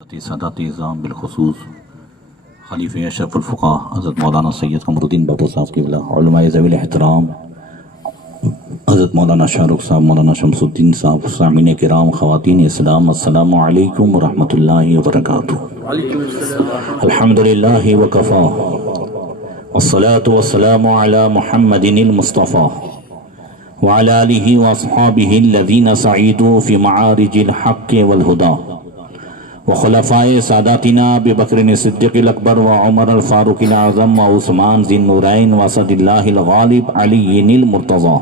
سادات اعظام بالخصوص خلیفہ اشرف الفقہ حضرت مولانا سید قمر الدین بابو صاحب قبلہ، علماء ذوی الاحترام حضرت مولانا شاہ رخ صاحب، مولانا شمس الدین صاحب، سامعین کرام، خواتین اسلام، السلام علیکم ورحمۃ اللہ وبرکاتہ۔ الحمدللہ وکفا والصلاة والسلام علی محمد المصطفى وعلى آلہ واصحابہ الذین سعیدوا فی معارج الحق والہدی وخلفائے ساداتنا ابی بکر صدیق الاکبر وعمر الفاروق الاعظم وعثمان ذی النورین واسد اللہ الغالب علی المرتضی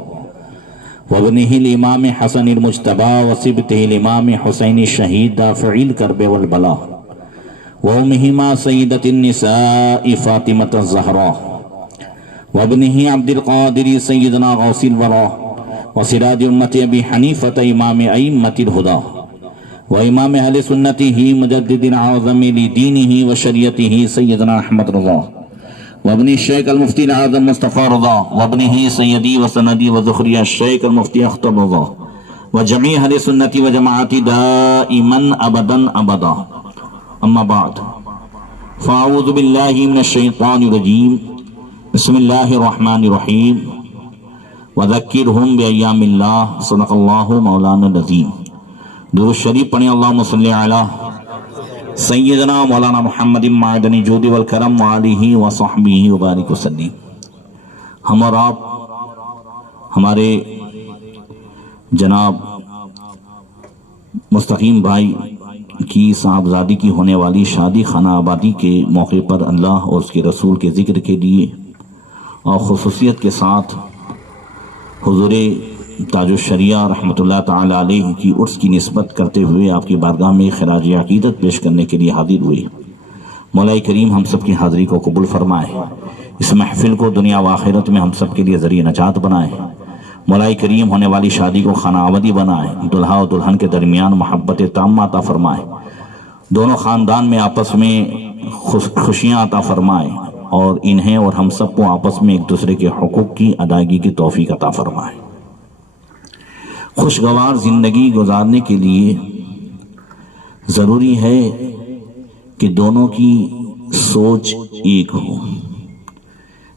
وابنہ الامام حسن المجتبی وصبتہ الامام حسین الشہید دافع الکرب والبلاء وامہما سیدۃ النساء فاطمۃ الزہراء وابنہ عبد القادر سیدنا غوث الورى وسراج امت ابی حنیفۃ امام ائمۃ الہدی وامام اہل سنتہ مجدد اعظم لدینہ وشریعتہ سیدنا احمد رضا وابن الشیخ المفتی الاعظم مصطفی رضا وابنہ سیدی وسندی وذخری الشیخ المفتی اختر رضا وجميع اہل سنت وجماعت دائما ابدا ابدا، اما بعد فاعوذ باللہ من الشیطان الرجیم، بسم اللہ الرحمن الرحیم، وذکرہم بایام اللہ، صدق اللہ مولانا العظیم۔ درود شریف پڑھیں، اللہم صلی علی سیدنا مولانا محمد معدن جود والکرم وآلہ وصحبہ وبارک وسلم۔ ہم اور آپ ہمارے جناب مستقیم بھائی کی صاحبزادی کی ہونے والی شادی خانہ آبادی کے موقع پر اللہ اور اس کے رسول کے ذکر کے لیے اور خصوصیت کے ساتھ حضور تاج الشریعہ رحمۃ اللہ تعالی علیہ کی عرس کی نسبت کرتے ہوئے آپ کی بارگاہ میں خراج عقیدت پیش کرنے کے لیے حاضر ہوئے۔ مولا کریم ہم سب کی حاضری کو قبول فرمائے، اس محفل کو دنیا و آخرت میں ہم سب کے لیے ذریعہ نجات بنائے۔ مولا کریم ہونے والی شادی کو خانہ آبادی بنائے، دلہا و دلہن کے درمیان محبت تامہ عطا فرمائے، دونوں خاندان میں آپس میں خوشیاں عطا فرمائے، اور انہیں اور ہم سب کو آپس میں ایک دوسرے کے حقوق کی ادائیگی کی توفیق عطا فرمائے۔ خوشگوار زندگی گزارنے کے لیے ضروری ہے کہ دونوں کی سوچ ایک ہو،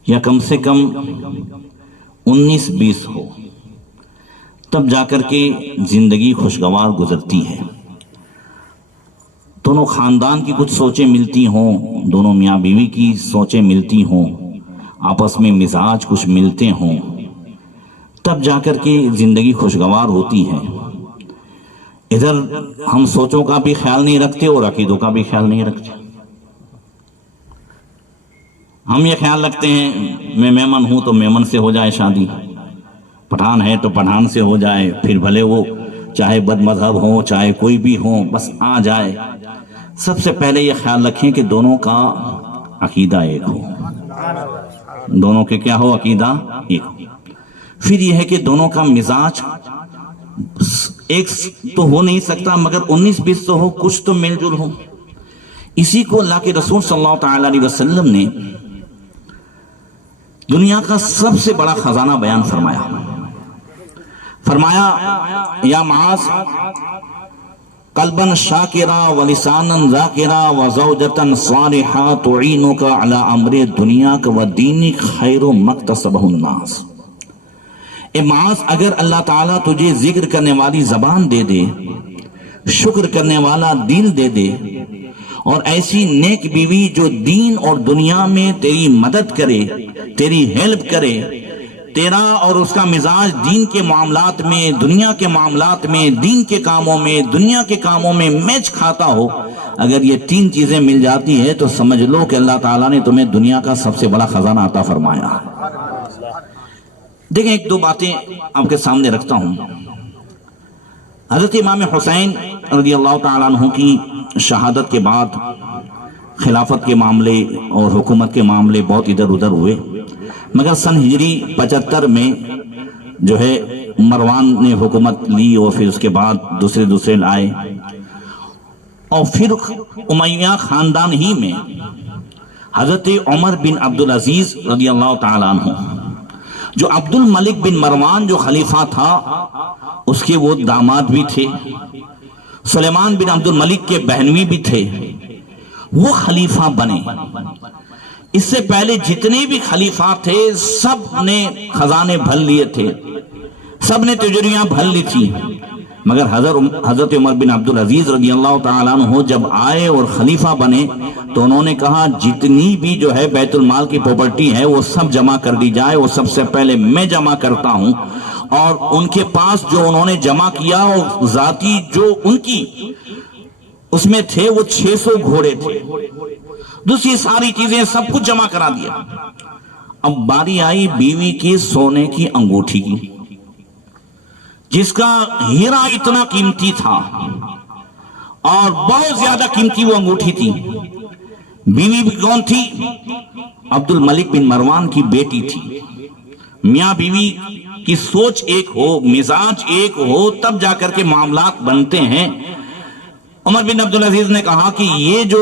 یا کم سے کم 19-20 ہو، تب جا کر کے زندگی خوشگوار گزرتی ہے۔ دونوں خاندان کی کچھ سوچیں ملتی ہوں، دونوں میاں بیوی کی سوچیں ملتی ہوں، آپس میں مزاج کچھ ملتے ہوں، تب جا کر کے زندگی خوشگوار ہوتی ہے۔ ادھر ہم سوچوں کا بھی خیال نہیں رکھتے اور عقیدوں کا بھی خیال نہیں رکھتے۔ ہم یہ خیال رکھتے ہیں میں میمن ہوں تو میمن سے ہو جائے شادی، پٹھان ہے تو پٹھان سے ہو جائے، پھر بھلے وہ چاہے بد مذہب ہو چاہے کوئی بھی ہو، بس آ جائے۔ سب سے پہلے یہ خیال رکھیں کہ دونوں کا عقیدہ ایک ہو، دونوں کے کیا ہو، عقیدہ ایک ہو۔ پھر یہ ہے کہ دونوں کا مزاج ایک تو ہو نہیں سکتا، مگر 19-20 تو ہو، کچھ تو مل جل ہو۔ اسی کو اللہ کے رسول صلی اللہ تعالی علیہ وسلم نے دنیا کا سب سے بڑا خزانہ بیان فرمایا یا معاذ قلبا شاکرا ولسانا ذاکرا وزوجتا صالحا تعینک علی امر دنیاک ودینک خیر مکتسبہ الناس۔ اے معاذ، اگر اللہ تعالیٰ تجھے ذکر کرنے والی زبان دے دے، شکر کرنے والا دل دے دے، اور ایسی نیک بیوی جو دین اور دنیا میں تیری مدد کرے، تیری ہیلپ کرے، تیرا اور اس کا مزاج دین کے معاملات میں، دنیا کے معاملات میں، دین کے کاموں میں، دنیا کے کاموں میں میچ کھاتا ہو، اگر یہ 3 چیزیں مل جاتی ہے تو سمجھ لو کہ اللہ تعالیٰ نے تمہیں دنیا کا سب سے بڑا خزانہ عطا فرمایا۔ دیکھیں، 1-2 باتیں آپ کے سامنے رکھتا ہوں۔ حضرت امام حسین رضی اللہ تعالیٰ عنہ کی شہادت کے بعد خلافت کے معاملے اور حکومت کے معاملے بہت ادھر ادھر ہوئے، مگر سن ہجری 75 میں جو ہے مروان نے حکومت لی، اور پھر اس کے بعد دوسرے آئے، اور پھر امیہ خاندان ہی میں حضرت عمر بن عبدالعزیز رضی اللہ تعالیٰ عنہ، جو عبد الملک بن مروان جو خلیفہ تھا اس کے وہ داماد بھی تھے، سلیمان بن عبد الملک کے بہنوی بھی تھے، وہ خلیفہ بنے۔ اس سے پہلے جتنے بھی خلیفہ تھے سب نے خزانے بھر لیے تھے، سب نے تجوریاں بھر لی تھی، مگر حضرت عمر بن عبدالعزیز رضی اللہ تعالیٰ عنہ جب آئے اور خلیفہ بنے تو انہوں نے کہا جتنی بھی جو ہے بیت المال کی پراپرٹی ہے وہ سب جمع کر دی جائے، وہ سب سے پہلے میں جمع کرتا ہوں۔ اور ان کے پاس جو انہوں نے جمع کیا اور ذاتی جو ان کی اس میں تھے وہ 600 گھوڑے تھے، دوسری ساری چیزیں سب کچھ جمع کرا دیا۔ اب باری آئی بیوی کی سونے کی انگوٹھی کی، جس کا ہیرا اتنا قیمتی تھا اور بہت زیادہ قیمتی وہ انگوٹھی تھی۔ بیوی بھی کون تھی؟ عبد الملک بن مروان کی بیٹی تھی۔ میاں بیوی کی سوچ ایک ہو، مزاج ایک ہو، تب جا کر کے معاملات بنتے ہیں۔ عمر بن عبدالعزیز نے کہا کہ یہ جو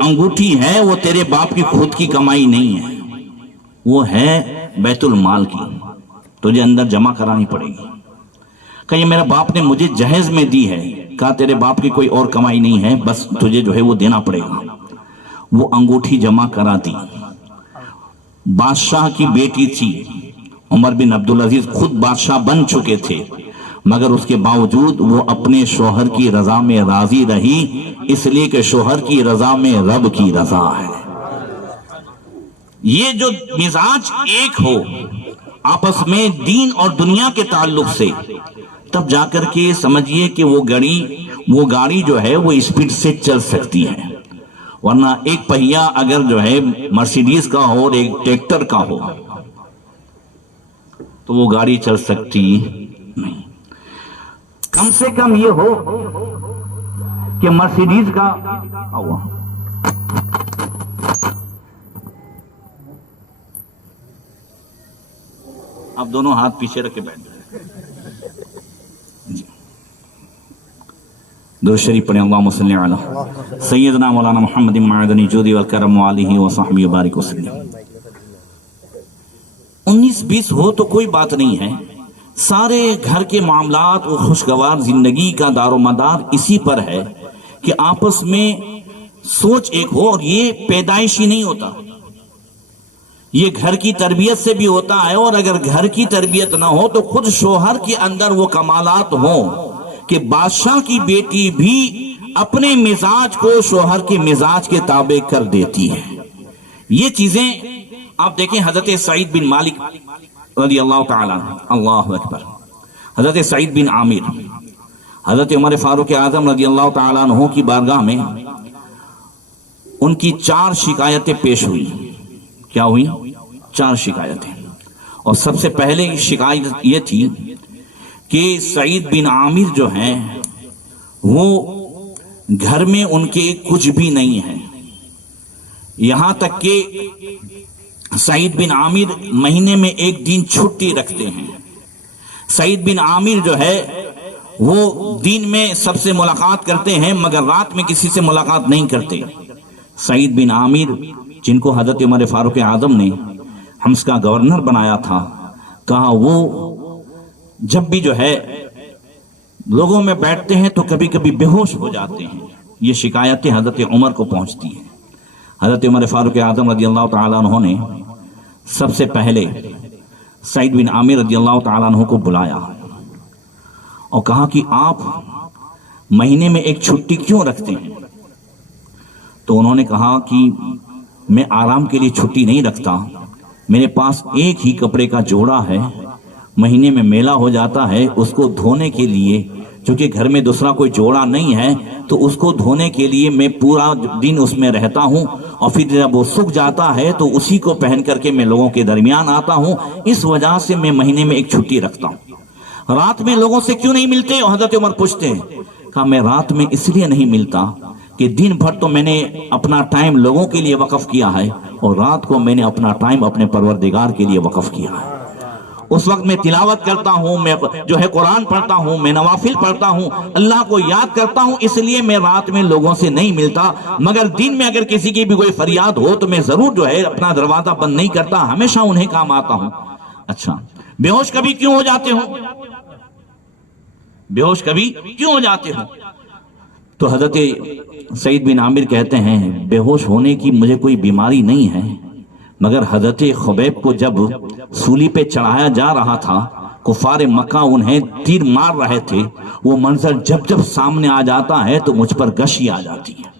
انگوٹھی ہے وہ تیرے باپ کی خود کی کمائی نہیں ہے، وہ ہے بیت المال کی، تجھے اندر جمع کرانی پڑے گی۔ کہ یہ میرا باپ نے مجھے جہیز میں دی ہے۔ کہا تیرے باپ کی کوئی اور کمائی نہیں ہے، بس تجھے جو ہے وہ دینا پڑے گا۔ وہ انگوٹھی جمع کرا دی۔ بادشاہ کی بیٹی تھی، عمر بن عبدالعزیز خود بادشاہ بن چکے تھے، مگر اس کے باوجود وہ اپنے شوہر کی رضا میں راضی رہی، اس لیے کہ شوہر کی رضا میں رب کی رضا ہے۔ یہ جو مزاج ایک ہو آپس میں دین اور دنیا کے تعلق سے، تب جا کر کے سمجھیے کہ وہ گاڑی جو ہے وہ اسپیڈ سے چل سکتی ہے، ورنہ ایک پہیا اگر جو ہے مرسیڈیز کا ہو اور ایک ٹریکٹر کا ہو تو وہ گاڑی چل سکتی نہیں۔ کم سے کم یہ ہو کہ مرسیڈیز کا آپ دونوں ہاتھ پیچھے رکھ کے بیٹھ جائیں۔ درود شریف پڑھیں، اللہم صلی علی سیدنا مولانا محمد معدنی جودی والکرم وآلہ وصحبہ وبارک وسلم۔ 19-20 ہو تو کوئی بات نہیں ہے، سارے گھر کے معاملات اور خوشگوار زندگی کا دار و مدار اسی پر ہے کہ آپس میں سوچ ایک ہو، اور یہ پیدائشی نہیں ہوتا، یہ گھر کی تربیت سے بھی ہوتا ہے۔ اور اگر گھر کی تربیت نہ ہو تو خود شوہر کے اندر وہ کمالات ہوں کہ بادشاہ کی بیٹی بھی اپنے مزاج کو شوہر کے مزاج کے تابع کر دیتی ہے۔ یہ چیزیں آپ دیکھیں، حضرت سعید بن مالک رضی اللہ تعالیٰ، اللہ اکبر، حضرت سعید بن عامر، حضرت عمر فاروق اعظم رضی اللہ تعالیٰ عنہ کی بارگاہ میں ان کی 4 شکایتیں پیش ہوئی۔ کیا ہوئی؟ 4 شکایتیں۔ اور سب سے پہلے شکایت یہ تھی کہ سعید بن عامر جو ہیں وہ گھر میں ان کے کچھ بھی نہیں ہے، یہاں تک کہ سعید بن عامر مہینے میں 1 دن چھٹی رکھتے ہیں۔ سعید بن عامر جو ہے وہ دن میں سب سے ملاقات کرتے ہیں مگر رات میں کسی سے ملاقات نہیں کرتے۔ سعید بن عامر جن کو حضرت عمر فاروق اعظم نے حمص کا گورنر بنایا تھا، کہا وہ جب بھی جو ہے لوگوں میں بیٹھتے ہیں تو کبھی کبھی بے ہوش ہو جاتے ہیں۔ یہ شکایتیں حضرت عمر کو پہنچتی ہیں۔ حضرت عمر فاروق اعظم رضی اللہ تعالیٰ عنہ نے سب سے پہلے سعید بن عامر رضی اللہ تعالیٰ عنہ کو بلایا اور کہا کہ آپ مہینے میں 1 چھٹی کیوں رکھتے ہیں؟ تو انہوں نے کہا کہ میں آرام کے لیے چھٹی نہیں رکھتا، میرے پاس ایک ہی کپڑے کا جوڑا ہے، مہینے میں میلہ ہو جاتا ہے، اس کو دھونے کے لیے، چونکہ گھر میں دوسرا کوئی جوڑا نہیں ہے تو اس کو دھونے کے لیے میں پورا دن اس میں رہتا ہوں، اور پھر جب وہ سوکھ جاتا ہے تو اسی کو پہن کر کے میں لوگوں کے درمیان آتا ہوں، اس وجہ سے میں مہینے میں 1 چھٹی رکھتا ہوں۔ رات میں لوگوں سے کیوں نہیں ملتے؟ حضرت عمر پوچھتے ہیں، کہا میں رات میں اس لیے نہیں ملتا کہ دن بھر تو میں نے اپنا ٹائم لوگوں کے لیے وقف کیا ہے، اور رات کو میں نے اپنا ٹائم اپنے پروردگار کے لیے وقف کیا ہے۔ اس وقت میں تلاوت کرتا ہوں، میں جو ہے قرآن پڑھتا ہوں، میں نوافل پڑھتا ہوں، اللہ کو یاد کرتا ہوں، اس لیے میں رات میں لوگوں سے نہیں ملتا، مگر دن میں اگر کسی کی بھی کوئی فریاد ہو تو میں ضرور جو ہے اپنا دروازہ بند نہیں کرتا، ہمیشہ انہیں کام آتا ہوں۔ اچھا، بے ہوش کبھی کیوں ہو جاتے ہو؟ بے ہوش کبھی کیوں ہو جاتے ہو؟ تو حضرت سعید بن عامر کہتے ہیں بے ہوش ہونے کی مجھے کوئی بیماری نہیں ہے، مگر حضرت خبیب کو جب سولی پہ چڑھایا جا رہا تھا، کفار مکہ انہیں تیر مار رہے تھے، وہ منظر جب جب سامنے آ جاتا ہے تو مجھ پر غشی آ جاتی ہے۔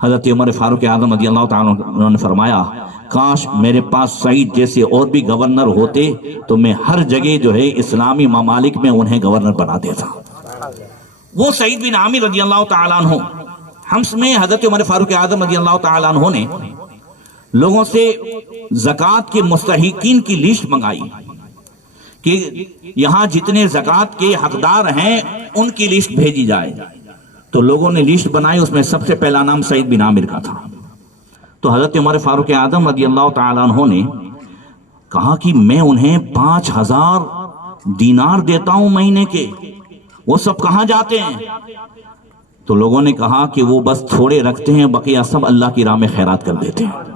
حضرت عمر فاروق اعظم رضی اللہ تعالیٰ عنہ نے فرمایا کاش میرے پاس سعید جیسے اور بھی گورنر ہوتے تو میں ہر جگہ جو ہے اسلامی ممالک میں انہیں گورنر بنا دیتا۔ وہ سعید بن عامر رضی اللہ تعالیٰ عنہ حمص میں حضرت عمر فاروق اعظم رضی اللہ تعالیٰ عنہ نے لوگوں سے زکوٰۃ کے مستحقین کی لسٹ منگائی کہ یہاں جتنے زکوٰۃ کے حقدار ہیں ان کی لسٹ بھیجی جائے، تو لوگوں نے لسٹ بنائی، اس میں سب سے پہلا نام سعید بن عامر کا تھا۔ تو حضرت عمر فاروق اعظم رضی اللہ تعالیٰ عنہ نے کہا کہ میں انہیں 5000 دینار دیتا ہوں مہینے کے، وہ سب کہاں جاتے ہیں؟ تو لوگوں نے کہا کہ وہ بس تھوڑے رکھتے ہیں، بقیہ سب اللہ کی راہ میں خیرات کر دیتے ہیں۔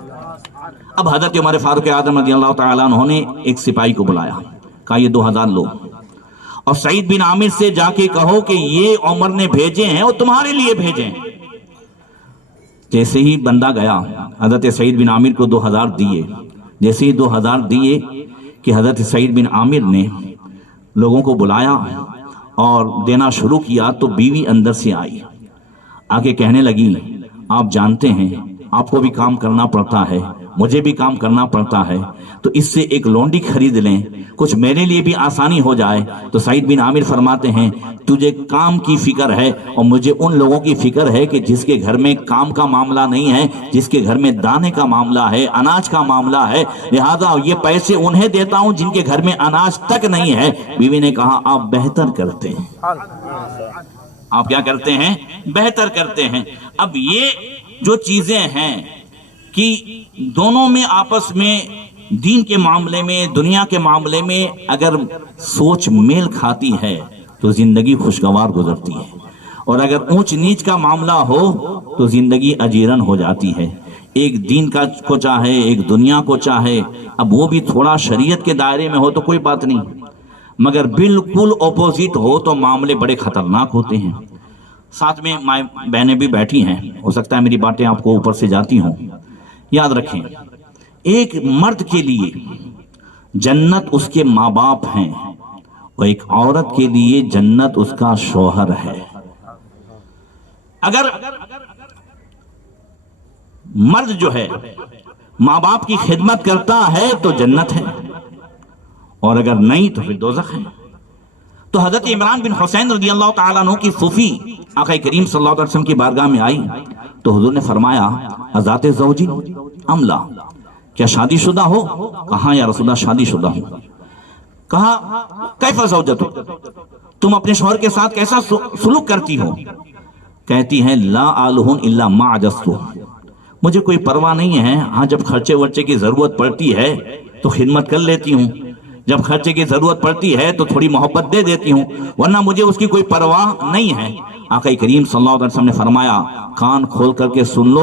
اب حضرت عمر فاروق اعظم رضی اللہ تعالیٰ عنہ نے ایک سپاہی کو بلایا، کہا یہ 2000 لو اور سعید بن عامر سے جا کے کہو کہ یہ عمر نے بھیجے ہیں اور تمہارے لیے بھیجے ہیں۔ جیسے ہی بندہ گیا حضرت سعید بن عامر کو 2000 دیے، جیسے ہی 2000 دیے کہ حضرت سعید بن عامر نے لوگوں کو بلایا اور دینا شروع کیا، تو بیوی اندر سے آئی، آگے کہنے لگی آپ جانتے ہیں آپ کو بھی کام کرنا پڑتا ہے، مجھے بھی کام کرنا پڑتا ہے، تو اس سے ایک لونڈی خرید لیں، کچھ میرے لیے بھی آسانی ہو جائے۔ تو سعید بن عامر فرماتے ہیں تجھے کام کی فکر ہے اور مجھے ان لوگوں کی فکر ہے کہ جس کے گھر میں کام کا معاملہ نہیں ہے، جس کے گھر میں دانے کا معاملہ ہے، اناج کا معاملہ ہے، لہذا یہ پیسے انہیں دیتا ہوں جن کے گھر میں اناج تک نہیں ہے۔ بیوی نے کہا آپ بہتر کرتے ہیں، آپ کیا کرتے ہیں؟ بہتر کرتے ہیں۔ اب یہ جو چیزیں ہیں کہ دونوں میں آپس میں دین کے معاملے میں، دنیا کے معاملے میں اگر سوچ میل کھاتی ہے تو زندگی خوشگوار گزرتی ہے، اور اگر اونچ نیچ کا معاملہ ہو تو زندگی اجیرن ہو جاتی ہے۔ ایک دین کو چاہے، ایک دنیا کو چاہے، اب وہ بھی تھوڑا شریعت کے دائرے میں ہو تو کوئی بات نہیں، مگر بالکل اپوزٹ ہو تو معاملے بڑے خطرناک ہوتے ہیں۔ ساتھ میں مائیں بہنیں بھی بیٹھی ہیں، ہو سکتا ہے میری باتیں آپ کو اوپر سے جاتی ہوں۔ یاد رکھیں ایک مرد کے لیے جنت اس کے ماں باپ ہیں اور ایک عورت کے لیے جنت اس کا شوہر ہے۔ اگر مرد جو ہے ماں باپ کی خدمت کرتا ہے تو جنت ہے، اور اگر نہیں تو پھر دوزخ ہے۔ تو حضرت عمران بن حسین رضی اللہ تعالیٰ عنہ کی پھوپھی آقا کریم صلی اللہ علیہ وسلم کی بارگاہ میں آئی تو حضور نے فرمایا ذات زوجی املا، کیا شادی شدہ ہو؟ کہا یا رسول اللہ شادی شدہ ہوں۔ کہا کیف زوجتک، تم اپنے شوہر کے ساتھ کیسا سلوک کرتی ہو؟ کہتی ہیں لا آلہن الا ما عجزتو، مجھے کوئی پرواہ نہیں ہے، ہاں جب خرچے ورچے کی ضرورت پڑتی ہے تو خدمت کر لیتی ہوں، جب خرچے کی ضرورت پڑتی ہے تو تھوڑی محبت دے دیتی ہوں، ورنہ مجھے اس کی کوئی پرواہ نہیں ہے۔ آقا کریم صلی اللہ علیہ وسلم نے فرمایا کان کھول کر کے سن لو،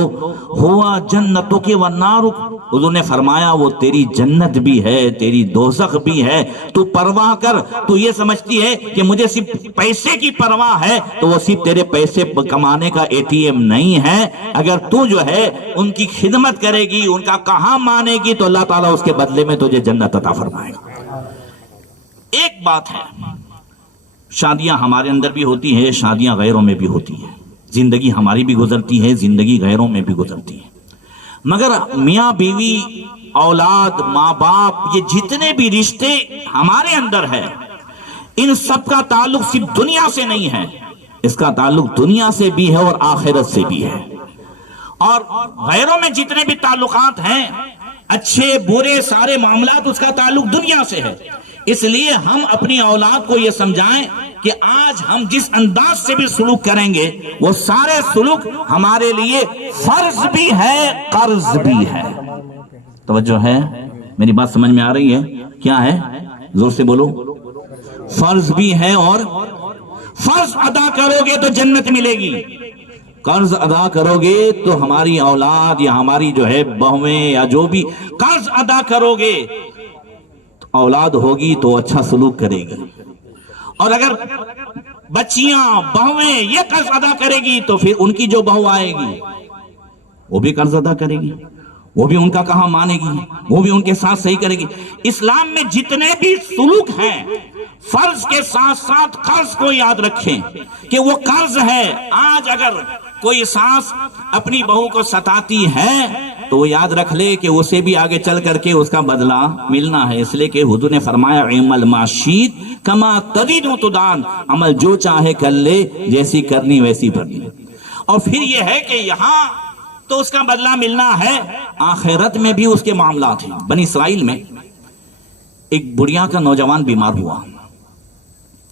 ہوا جنتک و نارک، حضور نے فرمایا وہ تیری جنت بھی ہے تیری دوزخ بھی ہے، تو پرواہ کر۔ تو یہ سمجھتی ہے کہ مجھے صرف پیسے کی پرواہ ہے تو وہ صرف تیرے پیسے کمانے کا ATM نہیں ہے، اگر تو جو ہے ان کی خدمت کرے گی، ان کا کہاں مانے گی تو اللہ تعالیٰ اس کے بدلے میں تجھے جنت عطا فرمائے گا۔ ایک بات ہے، شادیاں ہمارے اندر بھی ہوتی ہے، شادیاں غیروں میں بھی ہوتی ہے، زندگی ہماری بھی گزرتی ہے، زندگی غیروں میں بھی گزرتی ہے، مگر میاں بیوی، اولاد، ماں باپ، یہ جتنے بھی رشتے ہمارے اندر ہے، ان سب کا تعلق صرف دنیا سے نہیں ہے، اس کا تعلق دنیا سے بھی ہے اور آخرت سے بھی ہے۔ اور غیروں میں جتنے بھی تعلقات ہیں، اچھے برے سارے معاملات، اس کا تعلق دنیا سے ہے۔ اس لیے ہم اپنی اولاد کو یہ سمجھائیں کہ آج ہم جس انداز سے بھی سلوک کریں گے وہ سارے سلوک ہمارے لیے فرض بھی ہے، قرض بھی ہے۔ توجہ ہے، میری بات سمجھ میں آ رہی ہے؟ کیا ہے؟ زور سے بولو۔ فرض بھی ہے، اور فرض ادا کرو گے تو جنت ملے گی، قرض ادا کرو گے تو ہماری اولاد یا ہماری جو ہے بہویں یا جو بھی قرض ادا کرو گے، اولاد ہوگی تو اچھا سلوک کرے گی، اور اگر بچیاں بہویں یہ قرض ادا کرے گی تو پھر ان کی جو بہو آئے گی وہ بھی قرض ادا کرے گی، وہ بھی ان کا کہا مانے گی، وہ بھی ان کے ساتھ صحیح کرے گی۔ اسلام میں جتنے بھی سلوک ہیں فرض کے ساتھ ساتھ قرض کو یاد رکھیں کہ وہ قرض ہے۔ آج اگر کوئی ساس اپنی بہو کو ستاتی ہے تو وہ یاد رکھ لے کہ اسے بھی آگے چل کر کے اس کا بدلہ ملنا ہے، اس لیے کہ حضور نے فرمایا اعمل ما شئت کما تدین تدان، عمل جو چاہے کر لے، جیسی کرنی ویسی بھرنی۔ اور پھر یہ ہے کہ یہاں تو اس کا بدلہ ملنا ہے، آخرت میں بھی اس کے معاملات ہیں۔ بنی اسرائیل میں ایک بڑھیا کا نوجوان بیمار ہوا،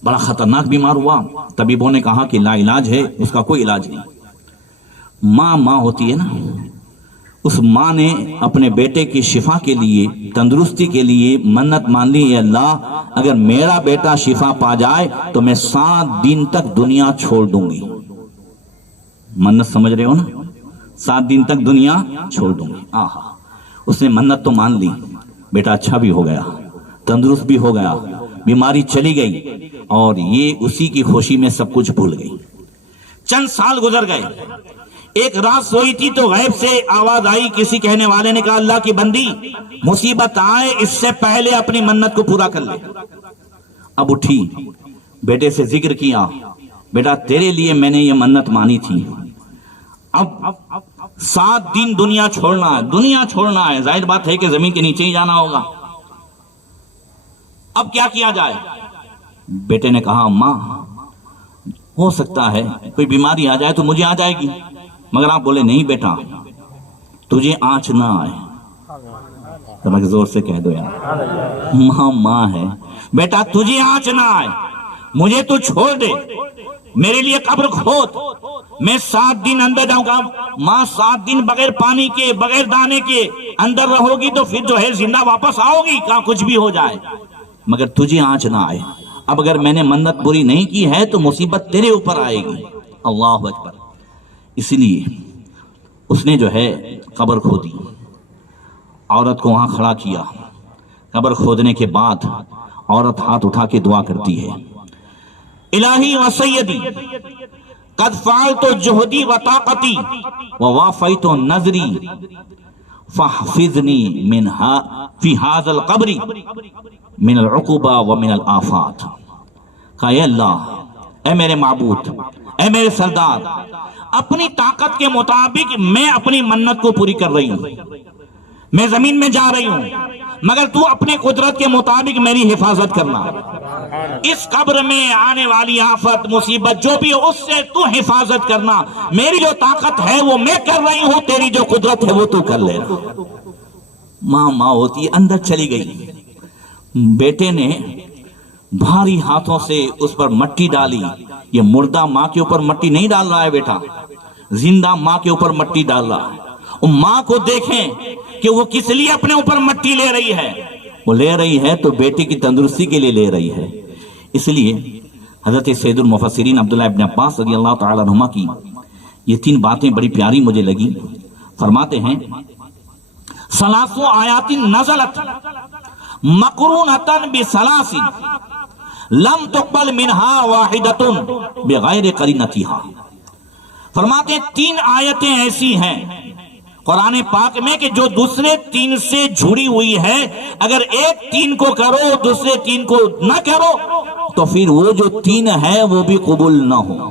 بڑا خطرناک بیمار ہوا، طبیبوں نے کہا کہ لا علاج ہے، اس کا کوئی علاج نہیں۔ ماں ہوتی ہے نا، اس ماں نے اپنے بیٹے کی شفا کے لیے، تندرستی کے لیے منت مان لی، اے اللہ اگر میرا بیٹا شفا پا جائے تو میں 7 دن تک دنیا چھوڑ دوں گی۔ منت سمجھ رہے ہو نا، 7 دن تک دنیا چھوڑ دوں گی۔ آہا، اس نے منت تو مان لی، بیٹا اچھا بھی ہو گیا، تندرست بھی ہو گیا، بیماری چلی گئی، اور یہ اسی کی خوشی میں سب کچھ بھول گئی۔ چند سال گزر گئے، ایک رات سوئی تھی تو غیب سے آواز آئی، کسی کہنے والے نے کہا اللہ کی بندی مصیبت آئے اس سے پہلے اپنی منت کو پورا کر لے۔ اب اٹھی، بیٹے سے ذکر کیا، بیٹا تیرے لیے میں نے یہ منت مانی تھی، اب 7 دن دنیا چھوڑنا ہے، ظاہر بات ہے کہ زمین کے نیچے ہی جانا ہوگا، اب کیا کیا جائے؟ بیٹے نے کہا ماں ہو سکتا ہے کوئی بیماری آ جائے تو مجھے آ جائے گی، مگر آپ بولے نہیں بیٹا تجھے آنچ نہ آئے۔ زور سے کہہ دو یار، ماں ہے، بیٹا تجھے آنچ نہ آئے، مجھے تو چھوڑ دے، میرے لیے قبر کھود، میں 7 دن اندر جاؤں گا۔ ماں 7 دن بغیر پانی کے، بغیر دانے کے اندر رہو گی تو پھر جو ہے زندہ واپس آؤ گی، کہاں کچھ بھی ہو جائے، مگر تجھے آنچ نہ آئے۔ اب اگر میں نے منت پوری نہیں کی ہے تو مصیبت تیرے اوپر آئے گی۔ اللہ اکبر۔ اس لیے اس نے جو ہے قبر کھودی، عورت کو وہاں کھڑا کیا۔ قبر کھودنے کے بعد عورت ہاتھ اٹھا کے دعا کرتی ہے، الہی و سیدی قد فعلت جہدی و طاقتی ووافیت نظری فاحفظنی فی ھذا القبر من العقوبہ ومن الآفات۔ کہا اے اللہ، اے میرے معبود، اے میرے سردار، اپنی طاقت کے مطابق میں اپنی منت کو پوری کر رہی ہوں، میں زمین میں جا رہی ہوں، مگر تو اپنے قدرت کے مطابق میری حفاظت کرنا، اس قبر میں آنے والی آفت مصیبت جو بھی اس سے تو حفاظت کرنا، میری جو طاقت ہے وہ میں کر رہی ہوں، تیری جو قدرت ہے وہ تو کر لینا۔ ماں ہوتی ہے، اندر چلی گئی، بیٹے نے بھاری ہاتھوں سے اس پر مٹی ڈالی۔ یہ مردہ ماں کے اوپر مٹی نہیں ڈال رہا ہے بیٹا، زندہ ماں کے اوپر مٹی ڈال رہا ہے۔ اور ماں کو دیکھیں کہ وہ کس لیے اپنے اوپر مٹی لے رہی ہے، وہ لے رہی ہے تو بیٹے کی تندرستی کے لیے لے رہی ہے۔ اس لیے حضرت سید المفسرین عبداللہ ابن عباس رضی اللہ تعالی عنہما کی یہ 3 باتیں بڑی پیاری مجھے لگی۔ فرماتے ہیں ثلاث آیات نزلت مقرونۃ بثلاث لم تقبل منہا واحدۃ بغیر قرینتھا۔ فرماتے ہیں 3 آیتیں ایسی ہیں قرآن پاک میں کہ جو دوسرے 3 سے جڑی ہوئی ہے، اگر ایک 3 کو کرو دوسرے 3 کو نہ کرو تو پھر وہ جو 3 ہے وہ بھی قبول نہ ہو۔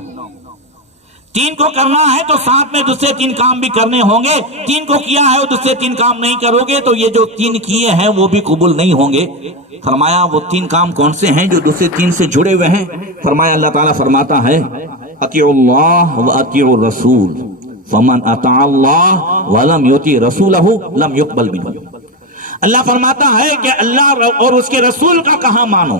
3 کو کرنا ہے تو ساتھ میں دوسرے 3 کام بھی کرنے ہوں گے، 3 کو کیا ہے اور دوسرے 3 کام نہیں کرو گے تو یہ جو 3 کیے ہیں وہ بھی قبول نہیں ہوں گے۔ فرمایا وہ 3 کام کون سے ہیں جو دوسرے 3 سے جڑے ہوئے ہیں؟ فرمایا اللہ تعالیٰ فرماتا ہے اطیعوا اللہ و اطیعوا الرسول فمن اطاع اللہ ولم یطع رسولہ لم یقبل منہ۔ اللہ فرماتا ہے کہ اللہ اور اس کے رسول کا کہا مانو،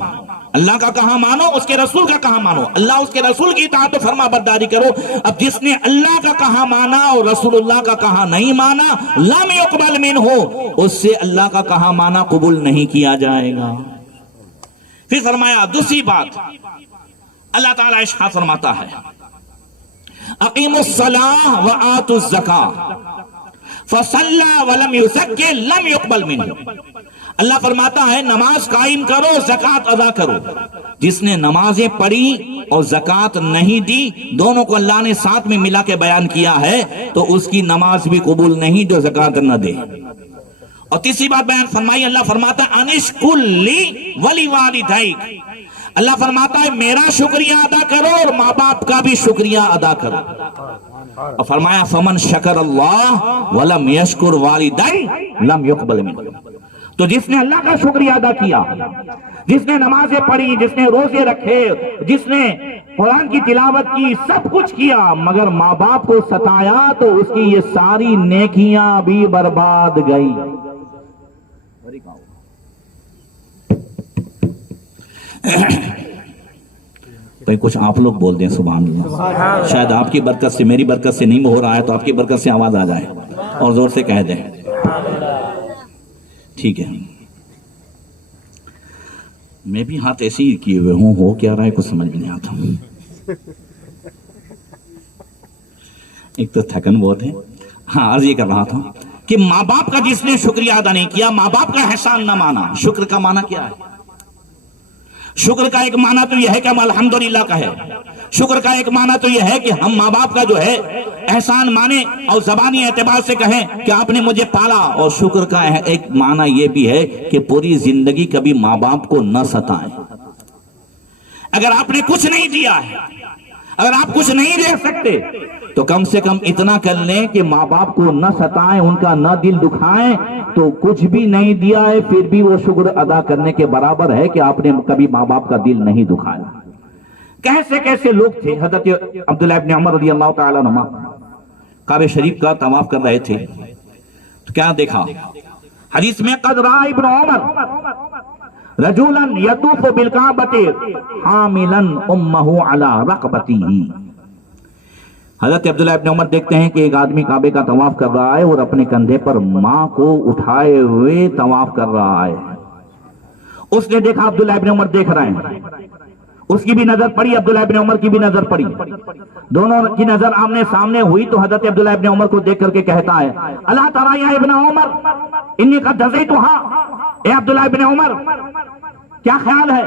اللہ کا کہا مانو، اس کے رسول کا کہا مانو، اللہ اس کے رسول کی اطاعت و فرما برداری کرو۔ اب جس نے اللہ کا کہا مانا اور رسول اللہ کا کہا نہیں مانا، لم یقبل منہ، اس سے اللہ کا کہا مانا قبول نہیں کیا جائے گا۔ پھر فرمایا دوسری بات، اللہ تعالیٰ ارشاد فرماتا ہے اقیموا الصلاۃ وآتوا الزکاۃ فصلى ولم يزكي لم يقبل منه. اللہ فرماتا ہے نماز قائم کرو زکوٰۃ ادا کرو. جس نے نمازیں پڑھی اور زکوٰۃ نہیں دی، دونوں کو اللہ نے ساتھ میں ملا کے بیان کیا ہے، تو اس کی نماز بھی قبول نہیں جو زکوٰۃ نہ دے. اور تیسری بات بیان فرمائی، اللہ فرماتا ہے انشکر لی ولی والدیک. اللہ فرماتا ہے میرا شکریہ ادا کرو اور ماں باپ کا بھی شکریہ ادا کرو. اور فرمایا فمن شکر اللہ ولم یشکر والدی لم یقبل منہ. تو جس نے اللہ کا شکریہ ادا کیا، جس نے نمازیں پڑھی، جس نے روزے رکھے، جس نے قرآن کی تلاوت کی، سب کچھ کیا، مگر ماں باپ کو ستایا، تو اس کی یہ ساری نیکیاں بھی برباد گئی. بھئی کچھ آپ لوگ بول دیں سبحان اللہ. شاید آپ کی برکت سے، میری برکت سے نہیں ہو رہا ہے، تو آپ کی برکت سے آواز آ جائے اور زور سے کہہ دیں. ٹھیک ہے، میں بھی ہاتھ ایسے ہی کیے ہوئے ہوں، ہو کیا رہا ہے کچھ سمجھ میں نہیں آتا. ایک تو تھکن بہت ہے. ہاں عرض یہ کر رہا تھا کہ ماں باپ کا جس نے شکریہ ادا نہیں کیا، ماں باپ کا احسان نہ مانا. شکر کا معنی کیا ہے؟ شکر کا ایک معنی تو یہ ہے کہ ہم الحمدللہ کا ہے. شکر کا ایک معنی تو یہ ہے کہ ہم ماں باپ کا جو ہے احسان مانے اور زبانی اعتبار سے کہیں کہ آپ نے مجھے پالا. اور شکر کا ایک معنی یہ بھی ہے کہ پوری زندگی کبھی ماں باپ کو نہ ستائیں. اگر آپ نے کچھ نہیں دیا ہے، اگر آپ کچھ نہیں دے سکتے، تو کم سے کم اتنا کر لیں کہ ماں باپ کو نہ ستائیں، ان کا نہ دل دکھائیں. تو کچھ بھی نہیں دیا ہے پھر بھی وہ شکر ادا کرنے کے برابر ہے کہ آپ نے کبھی ماں باپ کا دل نہیں دکھایا. کیسے کیسے لوگ تھے. حضرت عبداللہ ابن عمر رضی اللہ تعالیٰ عنہ کعبہ شریف کا طواف کر رہے تھے، تو کیا دیکھا حدیث میں قد رأى ابن عمر رجلا يطوف بالكعبة حاملا امه على رقبته. حضرت عبداللہ ابن عمر دیکھتے ہیں کہ ایک آدمی کعبے کا طواف کر رہا ہے اور اپنے کندھے پر ماں کو اٹھائے ہوئے طواف کر رہا ہے. اس نے دیکھا، عبداللہ ابن عمر دیکھ رہے ہیں، اس کی بھی نظر پڑی، عبداللہ ابن عمر کی بھی نظر پڑی. دونوں کی نظر آمنے سامنے ہوئی تو حضرت عبداللہ ابن عمر کو دیکھ کر کے کہتا ہے اللہ ترى یا ابن عمر انی قد جزیتها. اے عبداللہ ابن عمر، کیا خیال ہے؟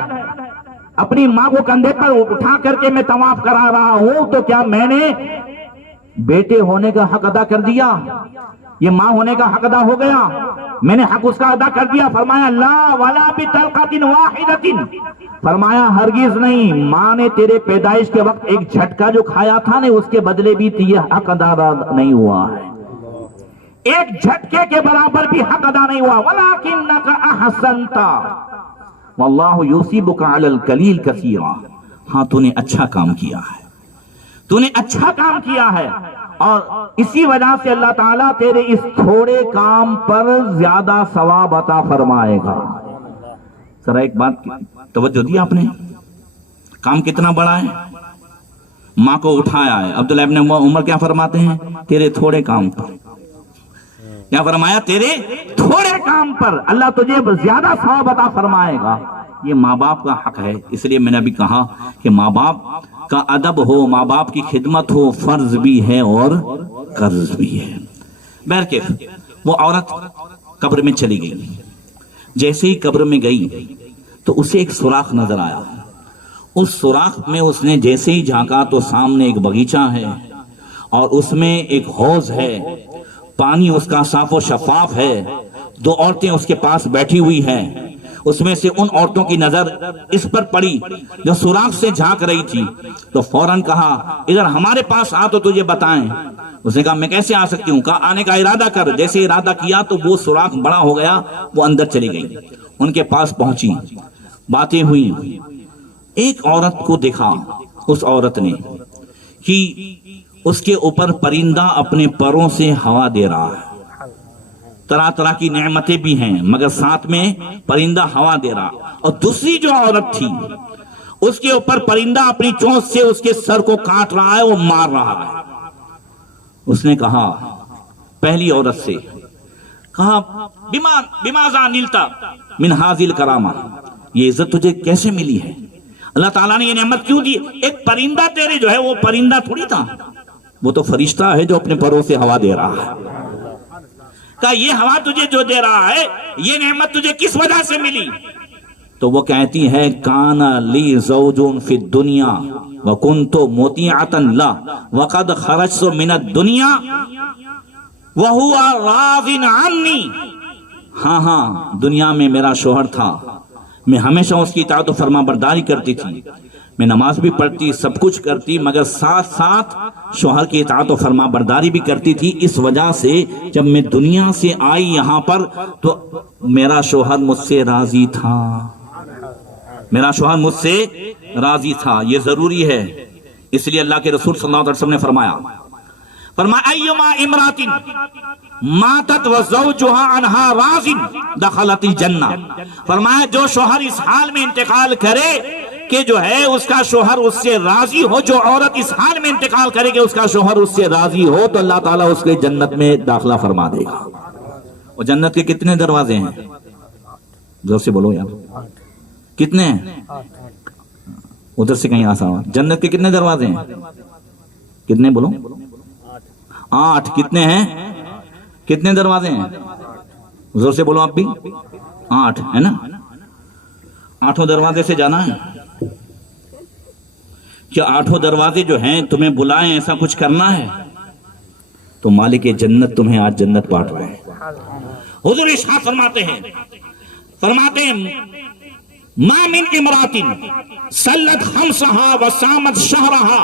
اپنی ماں کو کندھے پر اٹھا کر کے میں طواف کرا رہا ہوں، تو کیا میں نے بیٹے ہونے کا حق ادا کر دیا؟ یہ ماں ہونے کا حق ادا ہو گیا؟ میں نے حق اس کا ادا کر دیا؟ فرمایا لا ولا بطلقۃ واحدۃ. فرمایا ہرگز نہیں. ماں نے تیرے پیدائش کے وقت ایک جھٹکا جو کھایا تھا نا، اس کے بدلے بھی یہ حق ادا نہیں ہوا ہے. ایک جھٹکے کے برابر بھی حق ادا نہیں ہوا. ولکنک احسنت واللہ یصیبک علی القلیل کثیرا. ہاں تو نے اچھا کام کیا ہے، تو نے اچھا کام کیا ہے، اور اسی وجہ سے اللہ تعالیٰ تیرے اس تھوڑے کام پر زیادہ ثواب عطا فرمائے گا. ذرا ایک بات توجہ دی آپ نے، کام کتنا بڑا ہے. ماں کو اٹھایا ہے. عبداللہ ابن عمر کیا فرماتے ہیں؟ تیرے تھوڑے کام پر. کیا فرمایا؟ تیرے تھوڑے کام پر اللہ تجھے زیادہ ثواب عطا فرمائے گا. یہ ماں باپ کا حق ہے. اس لیے میں نے بھی کہا کہ ماں باپ کا ادب ہو، ماں باپ کی خدمت ہو، فرض بھی ہے اور قرض بھی ہے. بہرکیف وہ عورت قبر میں چلی گئی. جیسے ہی قبر میں گئی تو اسے ایک سوراخ نظر آیا. اس سوراخ میں اس نے جیسے ہی جھانکا تو سامنے ایک باغیچہ ہے اور اس میں ایک حوض ہے. پانی اس کا صاف و شفاف ہے. دو عورتیں اس کے پاس بیٹھی ہوئی ہیں. اس میں سے ان عورتوں کی نظر اس پر پڑی جو سوراخ سے جھانک رہی تھی، تو فوراً کہا ادھر ہمارے پاس آ تو تجھے بتائیں. اس نے کہا میں کیسے آ سکتی ہوں؟ کہا آنے کا ارادہ کر. جیسے ارادہ کیا تو وہ سوراخ بڑا ہو گیا. وہ اندر چلی گئی، ان کے پاس پہنچی، باتیں ہوئی. ایک عورت کو دیکھا اس عورت نے کہ اس کے اوپر پرندہ اپنے پروں سے ہوا دے رہا ہے. طرح طرح کی نعمتیں بھی ہیں مگر ساتھ میں پرندہ ہوا دے رہا. اور دوسری جو عورت تھی اس کے اوپر پرندہ اپنی چونچ سے اس کے سر کو کاٹ رہا ہے، وہ مار رہا ہے. اس نے کہا پہلی عورت سے، کہا بماذا نلتا من هذه الکرامہ، یہ عزت تجھے کیسے ملی ہے؟ اللہ تعالیٰ نے یہ نعمت کیوں دی؟ ایک پرندہ تیرے جو ہے وہ پرندہ تھوڑی تھا، وہ تو فرشتہ ہے جو اپنے پروں سے ہوا دے رہا ہے. کہا یہ ہوا تجھے جو دے رہا ہے یہ نعمت تجھے کس وجہ سے ملی؟ تو وہ کہتی ہے کان لی زوج فی الدنیا وکنت مطیعۃ له وقد خرجت من الدنیا وهو راض عنی. ہاں دنیا میں میرا شوہر تھا، میں ہمیشہ اس کی اطاعت و فرما برداری کرتی تھی، میں نماز بھی پڑھتی، سب کچھ کرتی، مگر ساتھ ساتھ شوہر کی اطاعت و فرما برداری بھی کرتی تھی. اس وجہ سے جب میں دنیا سے آئی یہاں پر تو میرا شوہر مجھ سے راضی تھا، میرا شوہر مجھ سے راضی تھا. یہ ضروری ہے، اس لیے اللہ کے رسول صلی اللہ علیہ وسلم نے فرمایا ایما امرات ماتت وزوجها عنها راض دخلت الجنہ. فرمایا جو شوہر اس حال میں انتقال کرے کہ جو ہے اس کا شوہر اس سے راضی ہو، جو عورت اس حال میں انتقال کرے کہ اس کا شوہر اس سے راضی ہو، تو اللہ تعالیٰ اس کے جنت میں داخلہ فرما دے گا. اور جنت کے کتنے دروازے ہیں؟ زور سے بولو یار، کتنے ہیں؟ ادھر سے کہیں آسا ہوا. جنت کے کتنے دروازے ہیں؟ کتنے بولو؟ 8. کتنے ہیں؟ کتنے دروازے ہیں؟ زور سے بولو آپ بھی. 8 ہے نا. 8 دروازے سے جانا ہے. کیا 8 دروازے جو ہیں تمہیں بلائیں ایسا کچھ کرنا ہے؟ تو مالک جنت تمہیں آج جنت بانٹ رہے ہیں. حضور ارشاد فرماتے ہیں ما من امرات صلت خمسها وصامت شهرها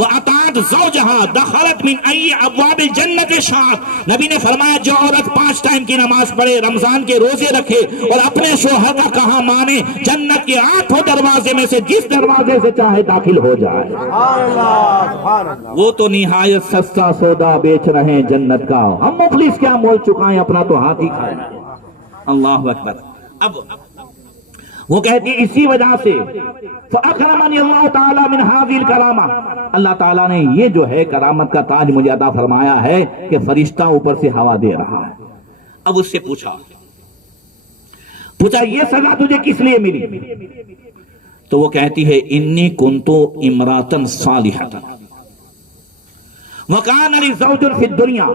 واطاعت زوجها دخلت من اي ابواب الجنت شاءت. نبی نے فرمایا جو عورت 5 ٹائم کی نماز پڑھے، رمضان کے روزے رکھے اور اپنے شوہر کا کہا مانے، جنت کے 8 دروازے میں سے جس دروازے سے چاہے داخل ہو جائے. وہ تو نہایت سستا سودا بیچ رہے ہیں جنت کا، ہم مفلس کیا مول چکائیں، اپنا تو ہاتھ ہی کھائیں. اللہ اکبر. اب وہ کہتی اسی وجہ سے فَأَكْرَمَنِي اللَّهُ تَعَالَى مِنْ هَذِهِ الْكَرَامَةِ، اللہ تعالیٰ نے یہ جو ہے کرامت کا تاج مجھے عطا فرمایا ہے کہ فرشتہ اوپر سے ہوا دے رہا ہے. اب اس سے پوچھا یہ سزا تجھے کس لیے ملی؟ تو وہ کہتی ہے انی کنتو امراتن صالحۃ وَكَانَ لِي زَوْجٌ فِي الدُّنْيَا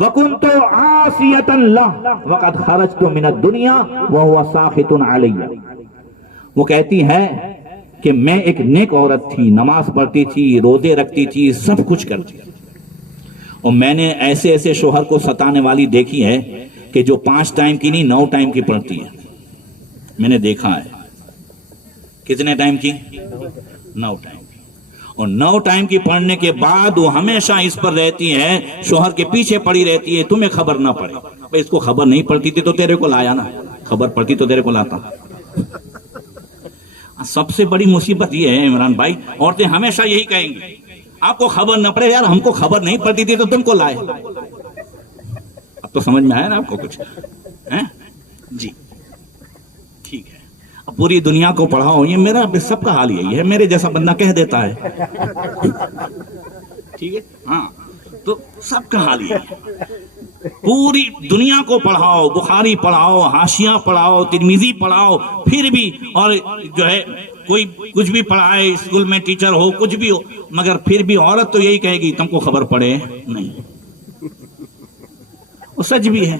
وَكُنْتُ عَاصِيَةً لَهُ وَقَدْ خَرَجْتُ مِنَ الدُّنْيَا وَهُوَ سَاخِطٌ عَلَيَّ. وہ کہتی ہے کہ میں ایک نیک عورت تھی، نماز پڑھتی تھی، روزے رکھتی تھی، سب کچھ کرتی تھی، اور میں نے ایسے ایسے شوہر کو ستانے والی دیکھی ہے کہ جو 5 ٹائم کی نہیں 9 ٹائم کی پڑھتی ہے. میں نے دیکھا ہے. کتنے ٹائم کی؟ 9 ٹائم. اور 9 ٹائم کی پڑھنے کے بعد وہ ہمیشہ اس پر رہتی ہے، شوہر کے پیچھے پڑی رہتی ہے تمہیں خبر نہ پڑے. بھئی اس کو خبر نہیں پڑتی تھی تو تیرے کو لایا نا، خبر پڑتی تو تیرے کو لاتا. سب سے بڑی مصیبت یہ ہے عمران بھائی، عورتیں ہمیشہ یہی کہیں گی آپ کو خبر نہ پڑے، یار ہم کو خبر نہیں پڑتی تھی تو تم کو لائے. اب تو سمجھ میں آیا نا آپ کو کچھ؟ جی ٹھیک ہے. اب پوری دنیا کو پڑھاؤ، یہ میرا سب کا حال یہی ہے، میرے جیسا بندہ کہہ دیتا ہے. ٹھیک ہے ہاں، تو سب کا حال یہی ہے. پوری دنیا کو پڑھاؤ، بخاری پڑھاؤ، حاشیہ پڑھاؤ، ترمذی پڑھاؤ، پھر بھی اور جو ہے کوئی کچھ بھی پڑھائے، اسکول میں ٹیچر ہو کچھ بھی ہو، مگر پھر بھی عورت تو یہی کہے گی تم کو خبر پڑے نہیں. وہ سچ بھی ہے.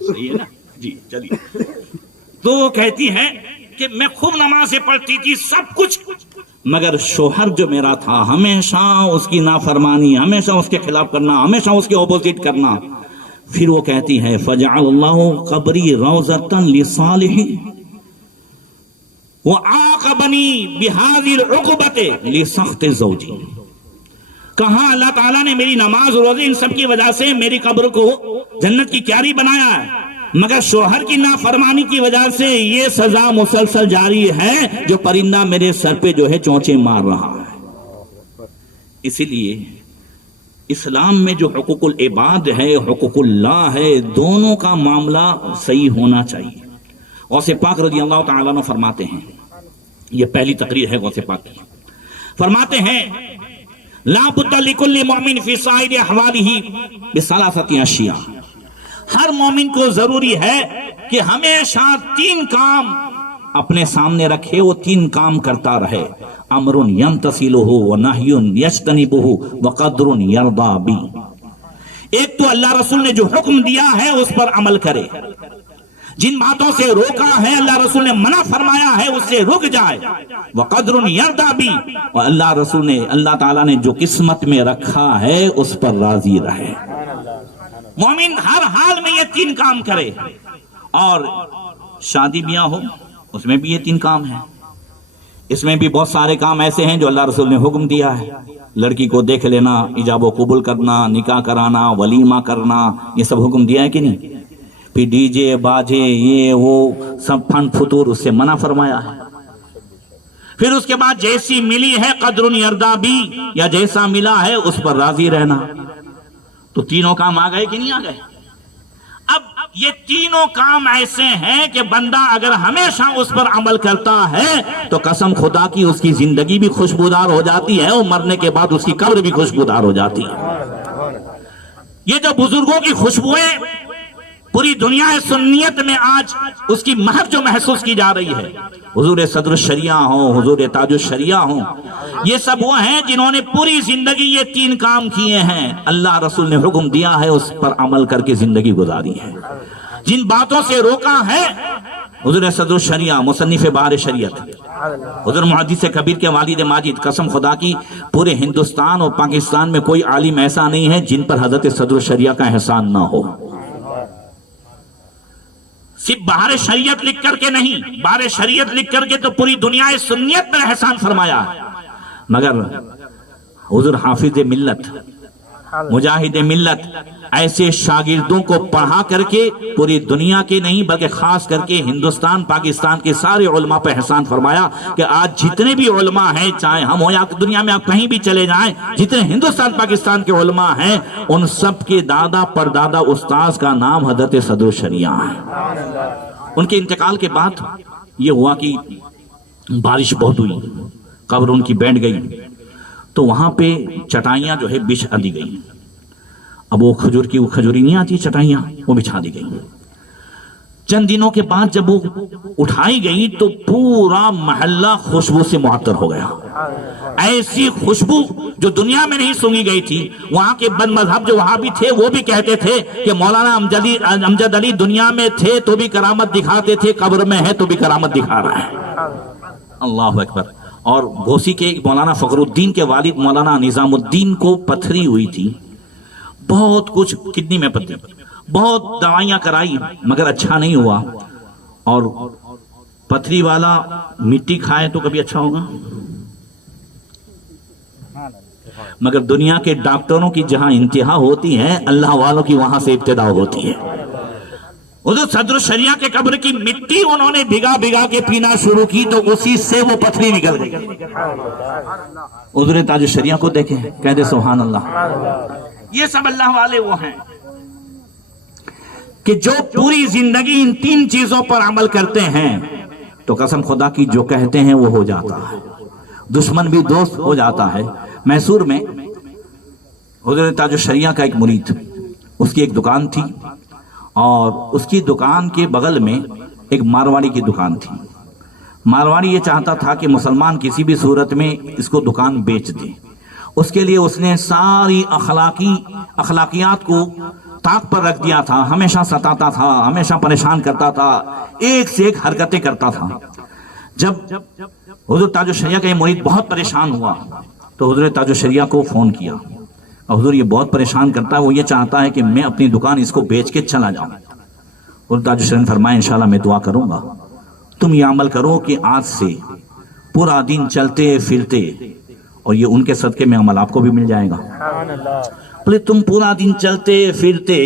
صحیح ہے نا جی. چلیے تو وہ کہتی ہے کہ میں خوب نمازیں پڑھتی تھی، سب کچھ، مگر شوہر جو میرا تھا ہمیشہ اس کی نافرمانی، ہمیشہ اس کے خلاف کرنا، ہمیشہ اس کے اپوزٹ کرنا. پھر وہ کہتی ہے فَجَعَلَ اللَّهُ قَبْرِي رَوْزَةً لِصَالِحٍ وَعَاقَبَنِي بِهَذِهِ الْعُقُبَةِ لِسَخْطِ زَوْجِي. کہاں اللہ تعالیٰ نے میری نماز روزے ان سب کی وجہ سے میری قبر کو جنت کی کیاری بنایا ہے، مگر شوہر کی نافرمانی کی وجہ سے یہ سزا مسلسل جاری ہے جو پرندہ میرے سر پہ جو ہے چونچے مار رہا ہے. اسی لیے اسلام میں جو حقوق العباد ہے، حقوق اللہ ہے، دونوں کا معاملہ صحیح ہونا چاہیے. غوث پاک رضی اللہ تعالیٰ عنہ فرماتے ہیں، یہ پہلی تقریر ہے غوث پاک کی، فرماتے ہیں لا بد لکل مومن فی سائر احوالہ بثلاثۃ اشیاء. ہر مومن کو ضروری ہے کہ ہمیشہ 3 کام اپنے سامنے رکھے، وہ 3 کام کرتا رہے. امر ینتصلہ ونہی یجتنبہ وقدر یرضی بہ. ایک تو اللہ رسول نے جو حکم دیا ہے اس پر عمل کرے، جن باتوں سے روکا ہے اللہ رسول نے منع فرمایا ہے اس سے رک جائے، وَقَدْرٌ يَرْضَى بِي، اور اللہ رسول نے اللہ تعالیٰ نے جو قسمت میں رکھا ہے اس پر راضی رہے۔ مومن ہر حال میں یہ تین کام کرے، اور شادی بیاہ ہو اس میں بھی یہ تین کام ہیں۔ اس میں بھی بہت سارے کام ایسے ہیں جو اللہ رسول نے حکم دیا ہے، لڑکی کو دیکھ لینا، ایجاب و قبول کرنا، نکاح کرانا، ولیمہ کرنا، یہ سب حکم دیا ہے کہ نہیں؟ پھر ڈی جے باجے یہ وہ سب پھن فتور اس سے منع فرمایا ہے۔ پھر اس کے بعد جیسی ملی ہے قدر یردا بھی، یا جیسا ملا ہے اس پر راضی رہنا۔ تو تینوں کام آ گئے کہ نہیں آ گئے؟ اب یہ تینوں کام ایسے ہیں کہ بندہ اگر ہمیشہ اس پر عمل کرتا ہے تو قسم خدا کی اس کی زندگی بھی خوشبودار ہو جاتی ہے، اور مرنے کے بعد اس کی قبر بھی خوشبودار ہو جاتی ہے۔ یہ جو بزرگوں کی خوشبوئیں پوری دنیا سنیت میں آج اس کی مہک جو محسوس کی جا رہی ہے، حضور صدر الشریعہ ہوں، حضور تاج الشریعہ ہوں، یہ سب وہ ہیں جنہوں نے پوری زندگی یہ تین کام کیے ہیں، اللہ رسول نے حکم دیا ہے اس پر عمل کر کے زندگی گزاری ہے۔ جن باتوں سے روکا ہے، حضور صدر الشریعہ مصنف بحر شریعت، حضور محدث کبیر کے والد ماجد، قسم خدا کی پورے ہندوستان اور پاکستان میں کوئی عالم ایسا نہیں ہے جن پر حضرت صدر الشریعہ کا احسان نہ ہو۔ صرف بحر شریعت لکھ کر کے نہیں، بحر شریعت لکھ کر کے تو پوری دنیا سنیت پر احسان فرمایا، مگر حضور حافظ ملت، مجاہد ملت، ایسے شاگردوں کو پڑھا کر کے پوری دنیا کے نہیں بلکہ خاص کر کے ہندوستان پاکستان کے سارے علماء پر احسان فرمایا کہ آج جتنے بھی علماء ہیں، چاہے ہم ہو یا دنیا میں آپ کہیں بھی چلے جائیں، جتنے ہندوستان پاکستان کے علماء ہیں ان سب کے دادا پردادا استاذ کا نام حضرت صدر الشریعہ ہے۔ ان کے انتقال کے بعد یہ ہوا کہ بارش بہت ہوئی، قبر ان کی بیٹھ گئی، تو وہاں پہ چٹائیاں جو ہے بچھا دی گئی۔ اب وہ کھجوری نہیں آتی چٹائیاں، وہ بچھا دی گئی۔ چند دنوں کے بعد جب وہ اٹھائی گئی تو پورا محلہ خوشبو سے معطر ہو گیا۔ ایسی خوشبو جو دنیا میں نہیں سونگی گئی تھی۔ وہاں کے بد مذہب جو وہاں بھی تھے وہ بھی کہتے تھے کہ مولانا امجد علی دنیا میں تھے تو بھی کرامت دکھاتے تھے، قبر میں ہے تو بھی کرامت دکھا رہا ہے۔ اللہ اکبر۔ اور گھوسی کے مولانا فخر الدین کے والد مولانا نظام الدین کو پتھری ہوئی تھی، بہت کچھ کڈنی میں پتھری، بہت دوائیاں کرائی مگر اچھا نہیں ہوا۔ اور پتھری والا مٹی کھائے تو کبھی اچھا ہوگا؟ مگر دنیا کے ڈاکٹروں کی جہاں انتہا ہوتی ہے، اللہ والوں کی وہاں سے ابتدا ہوتی ہے۔ حضور صدر الشریعہ کے قبر کی مٹی انہوں نے بھگا بھگا کے پینا شروع کی تو اسی سے وہ پتھری نکل گئی۔ حضور تاج الشریعہ کو دیکھیں، کہہ دے سبحان اللہ۔ یہ سب اللہ والے وہ ہیں کہ جو پوری زندگی ان تین چیزوں پر عمل کرتے ہیں تو قسم خدا کی جو کہتے ہیں وہ ہو جاتا ہے، دشمن بھی دوست ہو جاتا ہے۔ میسور میں حضور تاج الشریعہ کا ایک مرید، اس کی ایک دکان تھی، اور اس کی دکان کے بغل میں ایک مارواڑی کی دکان تھی۔ مارواڑی یہ چاہتا تھا کہ مسلمان کسی بھی صورت میں اس کو دکان بیچ دے، اس کے لیے اس نے ساری اخلاقیات کو طاق پر رکھ دیا تھا، ہمیشہ ستاتا تھا، ہمیشہ پریشان کرتا تھا، ایک سے ایک حرکتیں کرتا تھا۔ جب حضور تاج الشریعہ کا یہ مرید بہت پریشان ہوا تو حضور تاج الشریعہ کو فون کیا، اور حضور یہ بہت پریشان کرتا ہے، وہ یہ چاہتا ہے کہ میں اپنی دکان اس کو بیچ کے چلا جاؤں۔ حضور تاج الشریعہ نے فرمایا انشاءاللہ میں دعا کروں گا، تم یہ عمل کرو کہ آج سے پورا دن چلتے پھرتے، اور یہ ان کے صدقے میں عمل آپ کو بھی مل جائے گا۔ بولے تم پورا دن چلتے پھرتے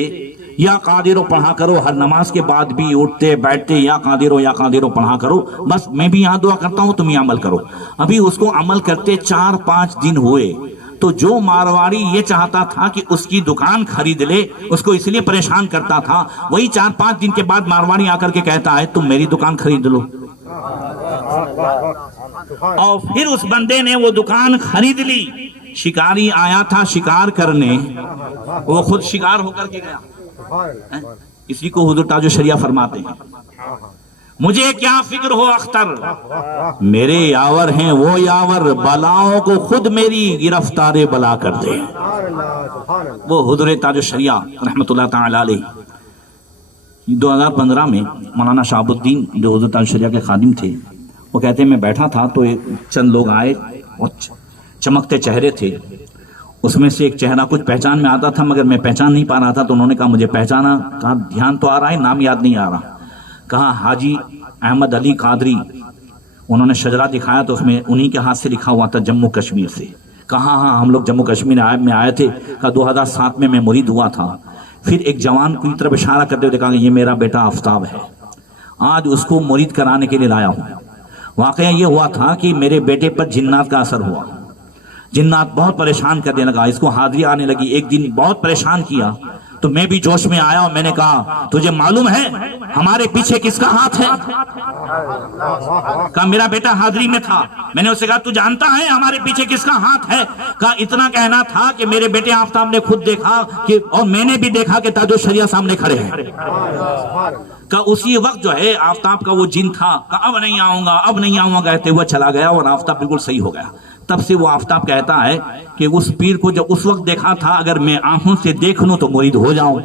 یا قادرو پڑھا کرو، ہر نماز کے بعد بھی اٹھتے بیٹھتے یا قادرو پڑھا کرو، بس میں بھی یہاں دعا کرتا ہوں، تم یہ عمل کرو۔ ابھی اس کو عمل کرتے 4-5 دن ہوئے تو جو مارواڑی یہ چاہتا تھا کہ اس کی دکان خرید لے، اس کو اس لیے پریشان کرتا تھا، وہی 4-5 دن کے بعد مارواڑی آ کر کے کہتا ہے تم میری دکان خرید لو۔ اور پھر اس بندے نے وہ دکان خرید لی۔ شکاری آیا تھا شکار کرنے، وہ خود شکار ہو کر کے گیا۔ اسی کو حضور تاج الشریعہ فرماتے ہیں، مجھے کیا فکر ہو اختر، میرے یاور ہیں وہ یاور، بلاؤں کو خود میری گرفتار بلا کر دے۔ وہ حضور تاج الشریعہ رحمۃ اللہ تعالی علیہ 2015 میں مولانا شہاب الدین جو حضور تاج الشریعہ کے خادم تھے، وہ کہتے ہیں میں بیٹھا تھا تو چند لوگ آئے اور چمکتے چہرے تھے، اس میں سے ایک چہرہ کچھ پہچان میں آتا تھا مگر میں پہچان نہیں پا رہا تھا، تو انہوں نے کہا مجھے پہچانا، کہا دھیان تو آ رہا ہے نام یاد نہیں آ رہا، کہا حاجی احمد علی قادری، انہوں نے شجرہ دکھایا تو اس میں انہی کے ہاتھ سے لکھا ہوا تھا جموں کشمیر سے، کہا ہاں ہم لوگ جموں کشمیر میں آئے تھے، کہا 2007 میں مرید ہوا تھا۔ پھر ایک جوان کی طرف اشارہ کرتے ہوئے کہا کہ یہ میرا بیٹا آفتاب ہے، آج اس کو مرید کرانے کے لیے لایا ہوں۔ واقعہ یہ ہوا تھا کہ میرے بیٹے پر جنات کا اثر ہوا، جنات بہت پریشان کرنے لگا، اس کو حاضری آنے لگی، ایک دن بہت پریشان کیا، تو میں بھی جوش میں آیا اور میں نے کہا تجھے معلوم ہے ہمارے پیچھے کس کا ہاتھ ہے؟ کہا میرا بیٹا حاضری میں تھا، میں نے اسے کہا تو جانتا ہے ہمارے پیچھے کس کا ہاتھ ہے؟ کہا اتنا کہنا تھا کہ میرے بیٹے آفتاب نے خود دیکھا کہ اور میں نے بھی دیکھا کہ تاج الشریعہ سامنے کھڑے ہیں۔ کہا اسی وقت جو ہے آفتاب کا وہ جن تھا، کہا اب نہیں آؤں گا اب نہیں آؤں گا کہتے ہوا چلا گیا اور آفتاب بالکل صحیح ہو گیا۔ تب سے وہ آفتاب کہتا ہے کہ اس پیر کو جب اس وقت دیکھا تھا اگر میں آنکھوں سے دیکھ لوں تو مرید ہو جاؤں،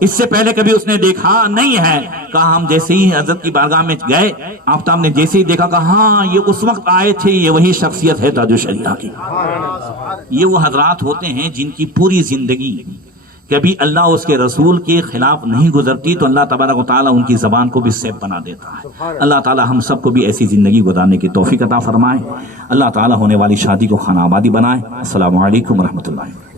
اس سے پہلے کبھی اس نے دیکھا نہیں ہے۔ کہا ہم جیسے ہی حضرت کی بارگاہ میں گئے، آفتاب نے جیسے ہی دیکھا کہا ہاں یہ اس وقت آئے تھے، یہ وہی شخصیت ہے تاج الشریعہ کی۔ یہ وہ حضرات ہوتے ہیں جن کی پوری زندگی کبھی اللہ اس کے رسول کے خلاف نہیں گزرتی، تو اللہ تبارک و تعالیٰ ان کی زبان کو بھی سیف بنا دیتا ہے۔ اللہ تعالیٰ ہم سب کو بھی ایسی زندگی گزارنے کی توفیق عطا فرمائے، اللہ تعالیٰ ہونے والی شادی کو خانہ آبادی بنائے۔ السلام علیکم ورحمۃ اللہ۔